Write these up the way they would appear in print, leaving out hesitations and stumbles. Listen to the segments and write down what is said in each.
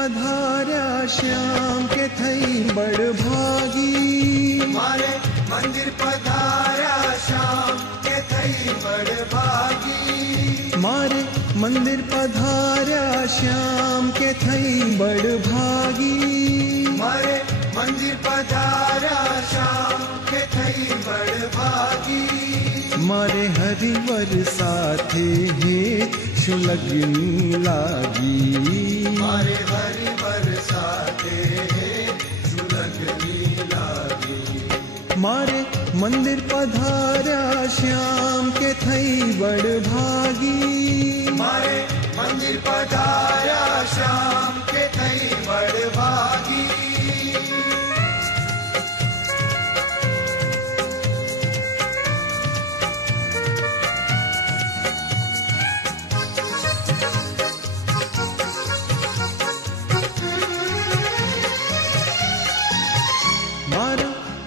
पधार्या श्याम के थई बड़भागी। मारे मंदिर पधार्या श्याम के थई बड़भागी। मारे मंदिर पधार्या श्याम के थई बड़भागी। मारे मंदिर पधार्या श्याम के थई बड़भागी। मारे हरिवर साथे हेत शुलग्नी लागी। मारे हरिवर साथे हेत शुलग्नी लागी। मारे मंदिर पधार्या श्याम के थई बड़भागी। मारे मंदिर पधार्या श्याम के थई बड़भागी।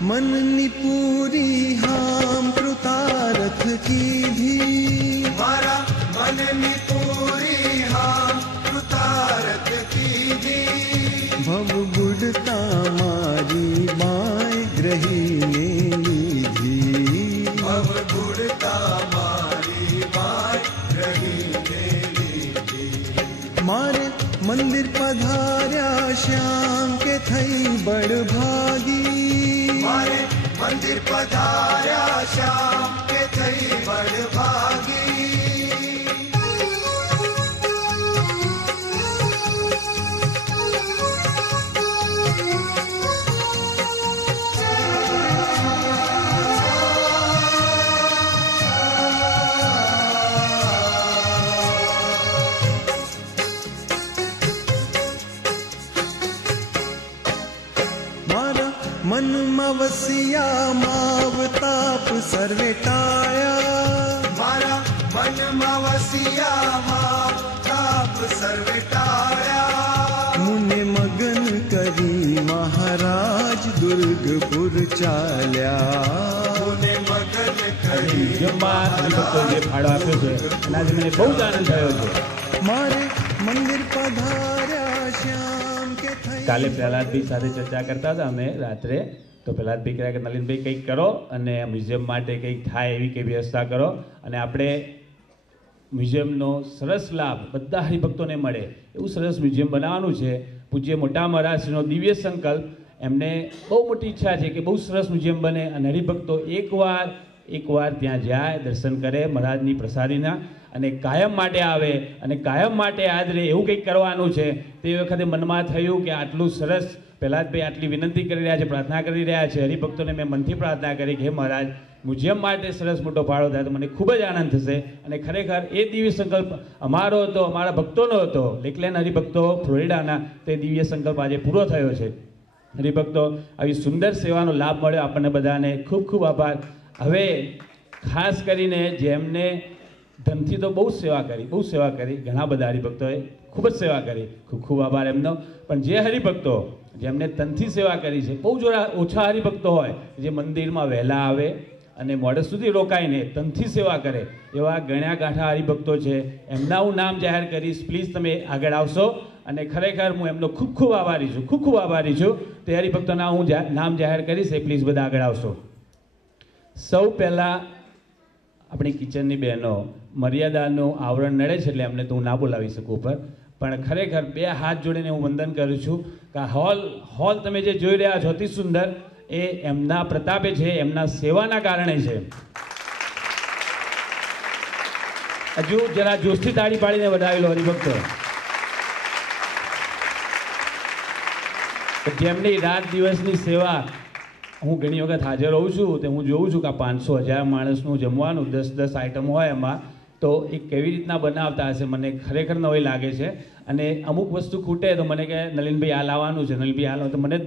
मन निपूरी हाम कृतारथ की धी। मारा मन निपूरी हाम कृतारथ की धी। भव बुढ़ता मारी बाय ग्रही ने लीधी। भव बुढ़ता मारी बाय ग्रही ने लीधी। मारे मंदिर पधार्या श्याम के थई बड़भागी। मारे मंदिर पधार्या श्याम के थई बड़भागी। मन मवसिया मावताप सर्वे टाया। मारा मन मवसिया मावताप सर्वे टाया। मुने मगन करी महाराज दुर्गपुर चाल्या। मुने मगन करी ફાળો આપ્યો છે અને આજે મને બહુ જ આનંદ થયો છે. મારે મંદિર પધાર્યા શ્યામ કે થઈ. કાલે પ્રહલાદભાઈ સાથે ચર્ચા કરતા હતા અમે રાત્રે, તો પ્રહલાદભાઈ કહ્યા કે નલિનભાઈ કંઈક કરો અને મ્યુઝિયમ માટે કંઈક થાય એવી કંઈ વ્યવસ્થા કરો અને આપણે મ્યુઝિયમનો સરસ લાભ બધા હરિભક્તોને મળે એવું સરસ મ્યુઝિયમ બનાવવાનું છે. પૂજ્ય મોટા મહારાજશ્રીનો દિવ્ય સંકલ્પ, એમને બહુ મોટી ઈચ્છા છે કે બહુ સરસ મ્યુઝિયમ બને અને હરિભક્તો એકવાર ત્યાં જાય, દર્શન કરે મહારાજની પ્રસાદીના અને કાયમ માટે આવે અને કાયમ માટે યાદ રહે એવું કંઈક કરવાનું છે. તે વખતે મનમાં થયું કે આટલું સરસ પ્રહલાદભાઈ આટલી વિનંતી કરી રહ્યા છે, પ્રાર્થના કરી રહ્યા છે હરિભક્તોને, મેં મનથી પ્રાર્થના કરી કે હે મહારાજ મ્યુઝિયમ માટે સરસ મોટો ફાળો થાય તો મને ખૂબ જ આનંદ થશે. અને ખરેખર એ દિવ્ય સંકલ્પ અમારો હતો, અમારા ભક્તોનો હતો, લેકલેન્ડ હરિભક્તો ફ્લોરિડાના, તે દિવ્ય સંકલ્પ આજે પૂરો થયો છે. હરિભક્તો, આવી સુંદર સેવાનો લાભ મળ્યો આપણને બધાને, ખૂબ ખૂબ આભાર. હવે ખાસ કરીને જેમને ધનથી તો બહુ સેવા કરી ઘણા બધા હરિભક્તોએ ખૂબ જ સેવા કરી, ખૂબ ખૂબ આભાર એમનો. પણ જે હરિભક્તો જેમને તનથી સેવા કરી છે, બહુ ઓછા હરિભક્તો હોય જે મંદિરમાં વહેલા આવે અને મોડે સુધી રોકાઈને તનથી સેવા કરે, એવા ગણ્યા ગાંઠા હરિભક્તો છે. એમના હું નામ જાહેર કરીશ, પ્લીઝ તમે આગળ આવશો. અને ખરેખર હું એમનો ખૂબ ખૂબ આભારી છું. તે હરિભક્તોના હું નામ જાહેર કરીશ, એ પ્લીઝ બધા આગળ આવશો. સૌ પહેલાં આપણી કિચનની બહેનો, મર્યાદાનું આવરણ નડે છે એટલે એમને તો હું ના બોલાવી શકું ઉપર, પણ ખરેખર બે હાથ જોડીને હું વંદન કરું છું કે હોલ તમે જે જોઈ રહ્યા છો અતિ સુંદર, એ એમના પ્રતાપે છે, એમના સેવાના કારણે છે. હજુ જરા જોશથી તાળી પાડીને વધાવેલો હરિભક્તો, જેમની રાત દિવસની સેવા હું ઘણી વખત હાજર રહું છું, તો હું જોઉં છું કે 500-1000 માણસનું જમવાનું 10 આઈટમ હોય એમાં, તો એ કેવી રીતના બનાવતા હશે મને ખરેખર નવાઈ લાગે છે. અને અમુક વસ્તુ ખૂટે તો મને કહે નલિનભાઈ આ લાવવાનું છે, નલિનભાઈ આ લાવવાનું, તો મને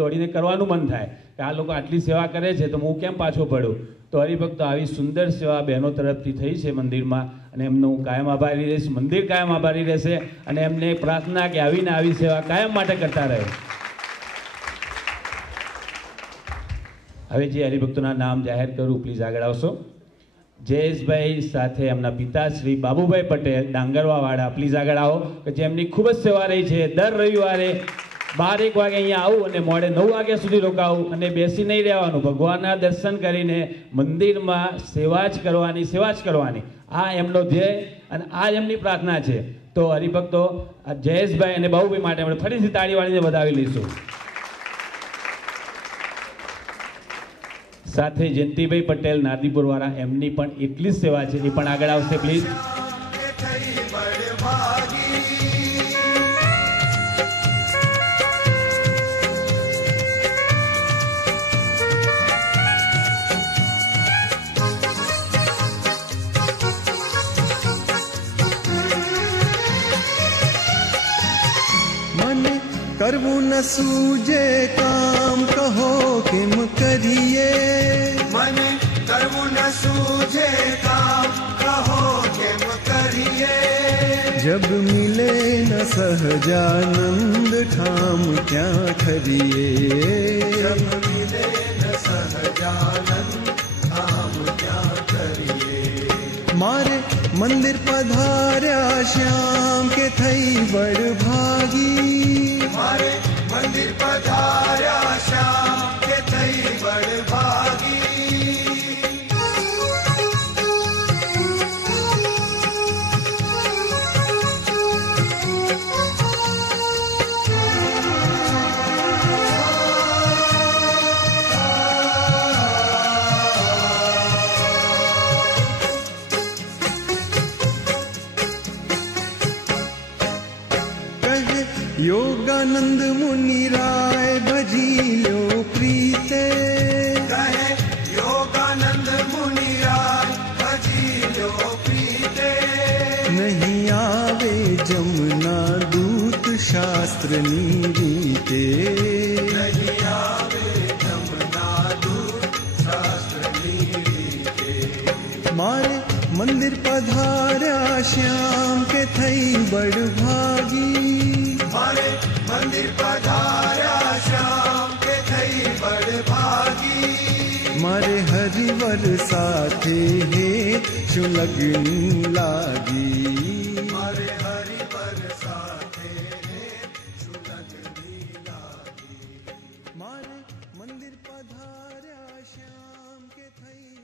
દોડીને કરવાનું મન થાય કે આ લોકો આટલી સેવા કરે છે તો હું કેમ પાછો પડું. તો હરિભક્તો, આવી સુંદર સેવા બહેનો તરફથી થઈ છે મંદિરમાં, અને એમનો હું કાયમ આભારી રહીશ, મંદિર કાયમ આભારી રહેશે, અને એમને પ્રાર્થના કે આવીને આવી સેવા કાયમ માટે કરતા રહે. હવે જે હરિભક્તોના નામ જાહેર કરું, પ્લીઝ આગળ આવશો. જયેશભાઈ સાથે એમના પિતા શ્રી બાબુભાઈ પટેલ ડાંગરવાવાળા પ્લીઝ આગળ આવો કે જેમની ખૂબ જ સેવા રહી છે. દર રવિવારે 12-1 વાગે અહીંયા આવું અને મોડે 9 વાગ્યા સુધી રોકાવું અને બેસી નહીં રહેવાનું, ભગવાનના દર્શન કરીને મંદિરમાં સેવા જ કરવાની. આ એમનો ધ્યેય અને આ એમની પ્રાર્થના છે. તો હરિભક્તો જયેશભાઈ અને બાબુભાઈ માટે આપણે ફરીથી તાળી વાળીને વધાવી લઈશું. સાથે જયંતિભાઈ પટેલ નારદીપુર વાળા એમની પણ એટલી જ સેવા છે, એ પણ આગળ આવશે પ્લીઝ. મને કરવું ન સૂજે કામ કહો કેમ કરીએ, મને કરવું ન સૂજે કામ કહો કેમ કરીએ. जब मिले न सहजानंद ठाम क्या खरिए, जब मिले न सहजानंद ठाम क्या કરીએ. मारे मंदिर पधार्या श्याम के थई बड़ भागी, મારે મંદિર પધાર્યા શ્યામ કે થઈ બળ ભાગી. कहे योगानंद मुनि राय भजी लो प्रीते, કહે યોગાનંદ મુનિ રાય ભજી લો પ્રીતે. नहीं आवे जमुना दूत शास्त्रनी रीते, નહીં આવે જમના દૂત શાસ્ત્રની રીતે. मारे मंदिर पधार्या श्याम के थई बड़ भागी, મારે મંદિર પધાર્યા શ્યામ કે થઈ બળ ભાગી. मारे हरिवर साथे हे शुलग्नी लागी,